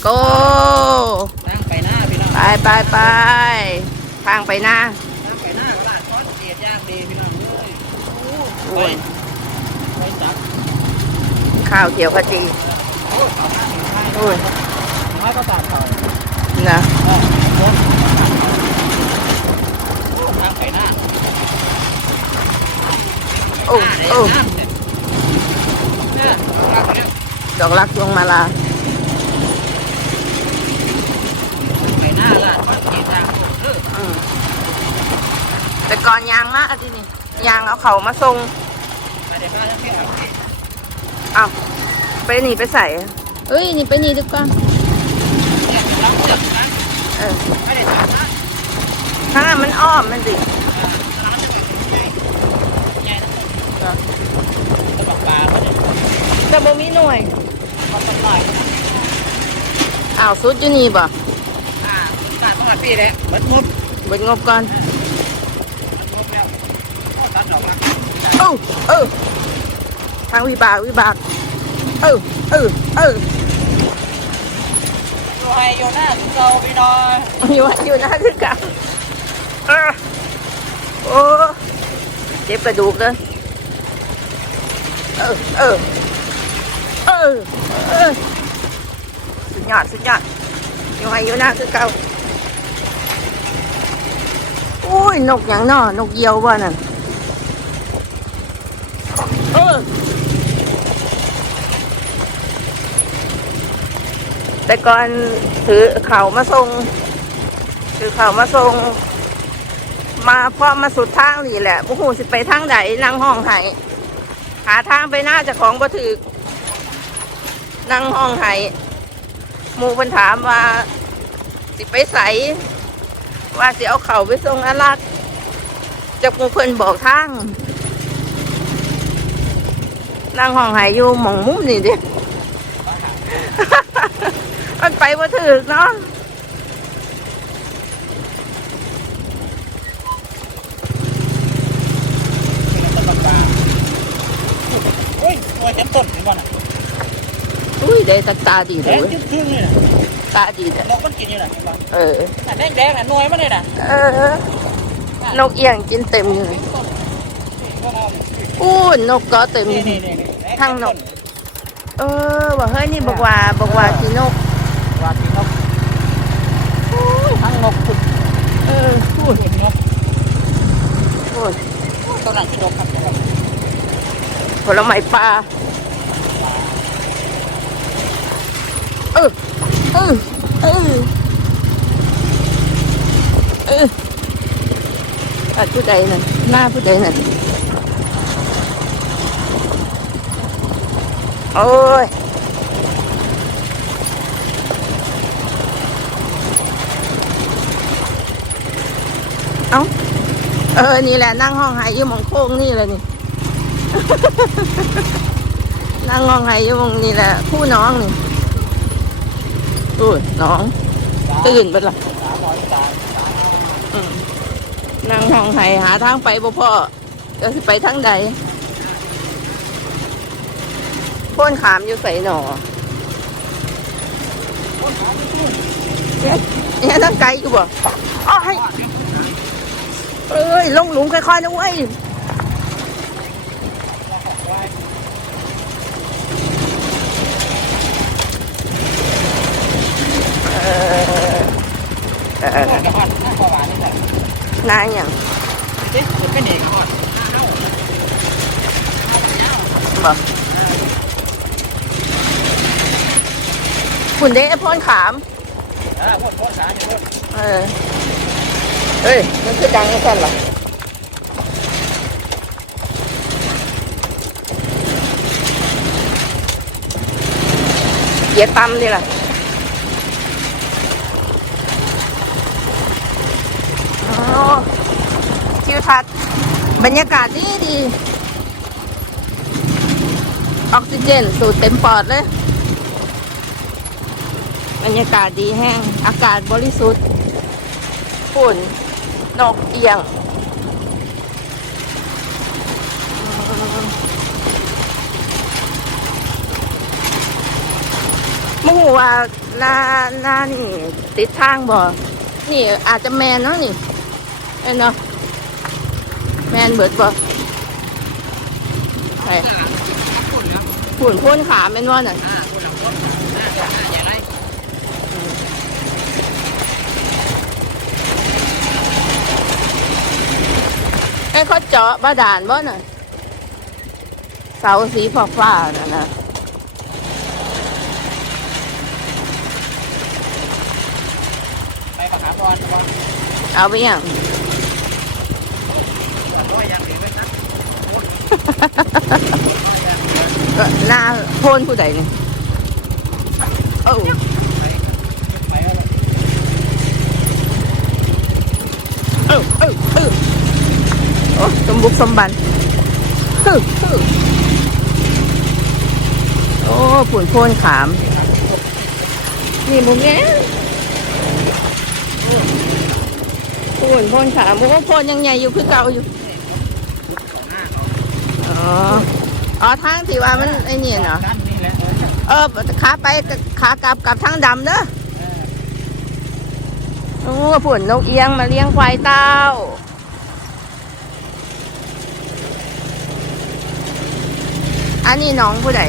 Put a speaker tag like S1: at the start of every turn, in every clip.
S1: โก้
S2: นั่งไปหน้าพี่น้อง
S1: ไปไปไปทางไปหน้า
S2: นั่งไปหน้าก็ลาดก้อนเสียดย่างดีพี่น้องเลย
S1: โอ้ย
S2: ไปจับ
S1: ข้าวเขียวขจี
S2: โอ้ยเขาหน้าถึงท้าย
S1: โอ้ย
S2: น้อยก็ตามเขา
S1: นะ
S2: เออโอ้ยทางไปหน้า
S1: โอ้
S2: หน้าเลย
S1: โอ้
S2: น้ำเนี่ยเนี่ยทางไปเนี่ย
S1: ดอกรักลงมาลา
S2: ไปหน้าลาดก้อนเสียดย่างเออ
S1: อืม แต่ก่อนยางมากที่นี่ยางเอาเขามาส่ง
S2: ไปเดี๋ยวมาเที่ยวเอาสิ
S1: เอาไปหนีไปใส่เอ้ยหนี่ไปหนีดีกว่า
S2: เนี่ยเราเจ็บนะ
S1: เออ
S2: ไม่ได้ทำนะ
S1: ถ้ามันอ้อมมันดิ
S2: อ่าร้านจะไปถึงไงใหญ่นะตะบักปลาเขาเนี่ย
S1: แต่บ่มีหน่วย
S2: เขาต้องหน่อย
S1: อ้าวสุดอยู่นี่บ่
S2: อ่าการต้องมาปีเลยเบิดมุด
S1: เบิดงบก่อน
S2: มุดแล้วก็ตัดดอกละ
S1: เออเออ ทางวิบากวิบาก เออ เออ เออ
S2: อยู่ให้อยู่หน้าถึงเราพี่น้อย
S1: อยู่อยู่หน้าคือกันเออโอ้เจ็บกระดูกเลยเออ เออ เออ เออ สุดยอดสุดยอดอยู่ให้อยู่หน้าคือเก่าอุ้ยนกอย่างนอนกเหยี่ยวบ่นั่น เออแต่ก่อนถือเข่ามาส่งถือเข่ามาส่งมาพอมาสุดทางนี่แหละบุหูสิไปทางไหนนั่งห้องไห้หาทางไปหน้าจะของบ่ถือนั่งห้องไห้หมูเพิ่นถามว่า สิไปใสว่าสิเอาเข่าไปส่งอาลักจากมูเพิ่นบอกทาง นั่งห้องไห้อยู่หม่องมุมนี่เดิ มันไปบ่ถึกเนาะ
S2: ตะบักปลาโอ้ยตัวเจ็บต้นเห็นบ่น่ะ
S1: อุ้ยได้ตักตาดี
S2: แด
S1: เล
S2: ง
S1: ย
S2: จึ้งครึ่งเลยน่ะ
S1: ตาดีเลย
S2: นกมันกินอยู่น่ะเห็นบ่
S1: เออ
S2: น่ะแดงแดงๆน่ะหน่วยมันเลยน่ะ
S1: เออ นกเอียงกินเต็มเลย
S2: ต้นนี่พวกเราเนี่ย
S1: อู้นกก็เต็ม
S2: นี่นี่นี่นี่
S1: ทางนก เออว่าเฮ้ยนี่บอกว่าบอกว่ากินนก
S2: ว่ากินนกอู้ยทั้งนกขุด
S1: เออพูด
S2: เห็นนก
S1: พูด
S2: ตัวนั้นคือนกครับ
S1: ผลไม้ปลาเออเออเออเอออัดผู้ใดน่ะหน้าผู้ใดน่ะ โอ้ยเอาเออ นี่แหละนั่งห้องไห้อยู่มองโค้งนี่แหละนี่ นั่งห้องไห้อยู่มองนี่แหละคู่น้องนี่อู้ยน้องตื่นไปละ
S2: สามร้อยสามสาม
S1: อืมนั่งห้องไห้หาทางไปบ่พ่อจะไปทางใด พ้นขามอยู่ใส่หนอ
S2: คนสามตู้
S1: เนี่ยเนี่งไกลอยู่บ่อ้ายเอ้ย ลงหลุมค่อยๆนะเว้ย
S2: นา
S1: ยอย่าง
S2: เจ๊มันเป็นเอกฮอน
S1: บอก คุณเด้พ่นขาม
S2: เออพวกโคตรสารอยู่พวก
S1: เออเฮ้ย มันคือดังแค่หรอเหยียดปั๊มนี่แหละอ๋อทิวทัศน์บรรยากาศดีดี ออกซิเจน สูดเต็มปอดเลย บรรยากาศดีแห้ง อากาศบริสุทธิ์ฝุ่นนกเอียง มู่ว่าหน้าหน้านี่ ติดทางบ่ นี่อาจจะแมนเนาะนี่เอ็นเนาะแมนเบิดบ่ไป
S2: หน้าฝุ่นนะ
S1: หุ่นพ่นขาแม่นว่าน่ะ
S2: อ่าฝุ่นหลังรถหน้าจะหน้าอย่างไร
S1: ไอ้เขาเจาะบาดาลบ่น่ะเสาสีฟ้าฟ้าๆน่ะนะ
S2: ไปประหาบอลบอล
S1: เอาไปยัง
S2: ร้อยอย่างเดียวไว้นะโอ้ย
S1: เอ่อหน้าโพ่นผู้ใดนี่เอ้า
S2: ไปแล้ว
S1: เอ้าเอ้าเอ้า โอ้สมบุกสมบันฮึฮึโอ้ผุ่นโพ่นขาม นี่มุมเนี้ยผุ่นโพ่นขามโอ้โพ่นยังใหญ่อยู่คือเก่าอยู่ อ๋อ อ๋อทางที่ว่ามันไอ้นี่เนาะ
S2: ด้านนี้แหละ
S1: เออขาไปขากลับกลับทางดำเด้อโอ้ผุ่นนกเอียงมาเลี้ยงควายเต้า อันนี้น้องผู้ใด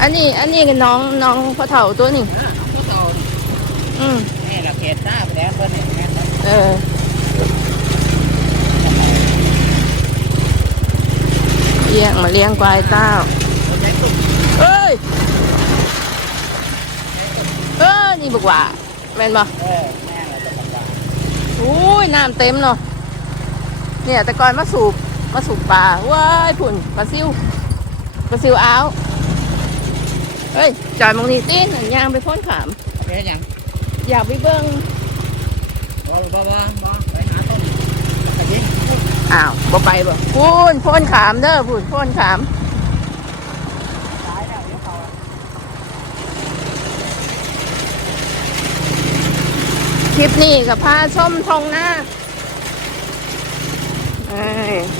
S1: อันนี้ อันนี้ก็น้องน้องพ่อเฒ่าตัวนี้
S2: อ่าก็ต่อ
S1: อืม
S2: นี่แหละเขตหน้าไปแล้วเพื่อนเนี่ยแม่
S1: เออเลี้ยงมาเลี้ยงควายเต้า
S2: คนได้กลุ่ม
S1: เอ้ยเออนี่บอกว่าแม่นบ่
S2: เออแม่เราจะทำได้
S1: อุ้ยน้ำเต็มเนาะเนี่ยแต่ก่อนมาสูบ มาสูบปลาว้ายผุ่นปลาซิวปลาซิวอ้าวเฮ้ยจอยมองนี่ตีนอันยางไปพ้นขาม
S2: เป็นยัง
S1: อยากไปเบิ้ง
S2: บ่บ่บ่บ่ไปหาต้นกระดิ่ง
S1: อ้าวบ่ไปบ่พูนพ้นขามเด้อพูนพ้นขามคลิปนี้กับพาชมทองหน้าเอ้ยทา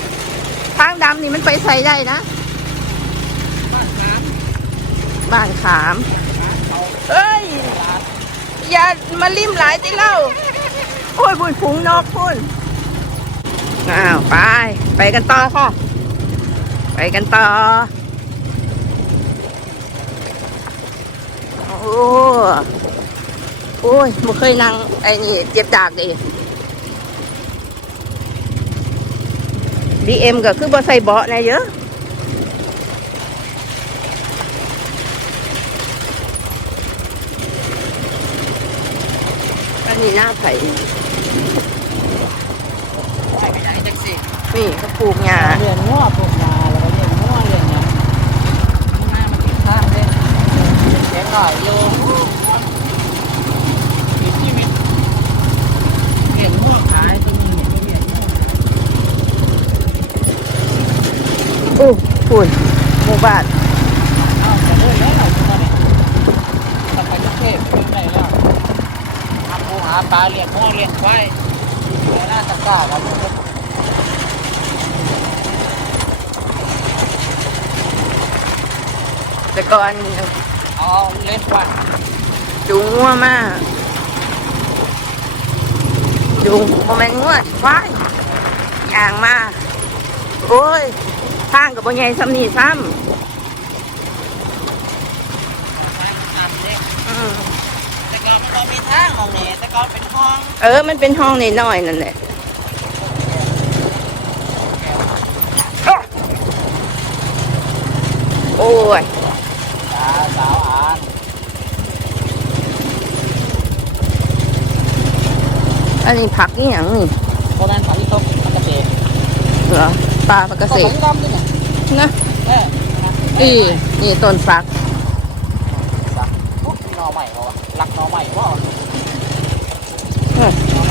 S1: นี่มันไปใส่ได้นะ
S2: บ้านน้
S1: บ้านขาม
S2: เขา
S1: เอ้ย อย่ามาริมหลายติเล่า โอ้ยพุ่นผงนอกพุ่นอ้าวไป ไปกันต่อค่ะ ไปกันต่อ โอ้โอ้ยไม่เคยนั่งไอ้นี่เจ็บดากดิ บีเอ็มก็คือบ่ใส่เบาะนะเยอะอันนี้หน้าไผ่
S2: ไปไม่ได้แท็กซี่
S1: นี่เขาปลูกหญ้า
S2: เรียนง้อปลูกนาแล้วก็เรียนง้อเรียนหยังข้างหน้ามันติดข้างเลยเสียงหน่อยโยมีชีวิตเรียนง้อขายตรงนี้เนี่ยเรียนง้อ
S1: อู้ฝุ่นหมู่บ้าน
S2: เอาแต่เรื่อยแล้วเราทุกวันนี้ถ้าไปกรุงเทพไปไหนแล้วหาปูหาปลาเลี้ยงง้อเลี้ยงควายไปหน้าตะกร้าเราก็
S1: แต่ก่อน
S2: เอาเล่นวัน
S1: จูงงัวมากจูงโมเมนงัวว้ายอย่างมากโอ้ย ทางกับบ่ใหญ่ซ้ำนี่ซ้
S2: ทำเด็กำ
S1: อืม
S2: แต่ก่อนมันก็มีทางของนี่แต่ก่อนเป็นห้อง
S1: เออ มันเป็นห้องน้อยๆนั่นแหละโอ้ย
S2: สาวสาวอ่าน
S1: อันนี้ผักนี่อย่างนี่
S2: โบราณฝังที่เขามันจะเด็ก
S1: เหรอปลาผักเก
S2: ก็
S1: ษ
S2: ฝั
S1: ต
S2: ง
S1: ร
S2: ดำด้วยเนี่ย
S1: นะ
S2: เออ
S1: นี่นี่ต้นฟัก
S2: สักนอใหม่เขาอะหลักนอใหม่ว่า
S1: เออ
S2: นอใหม่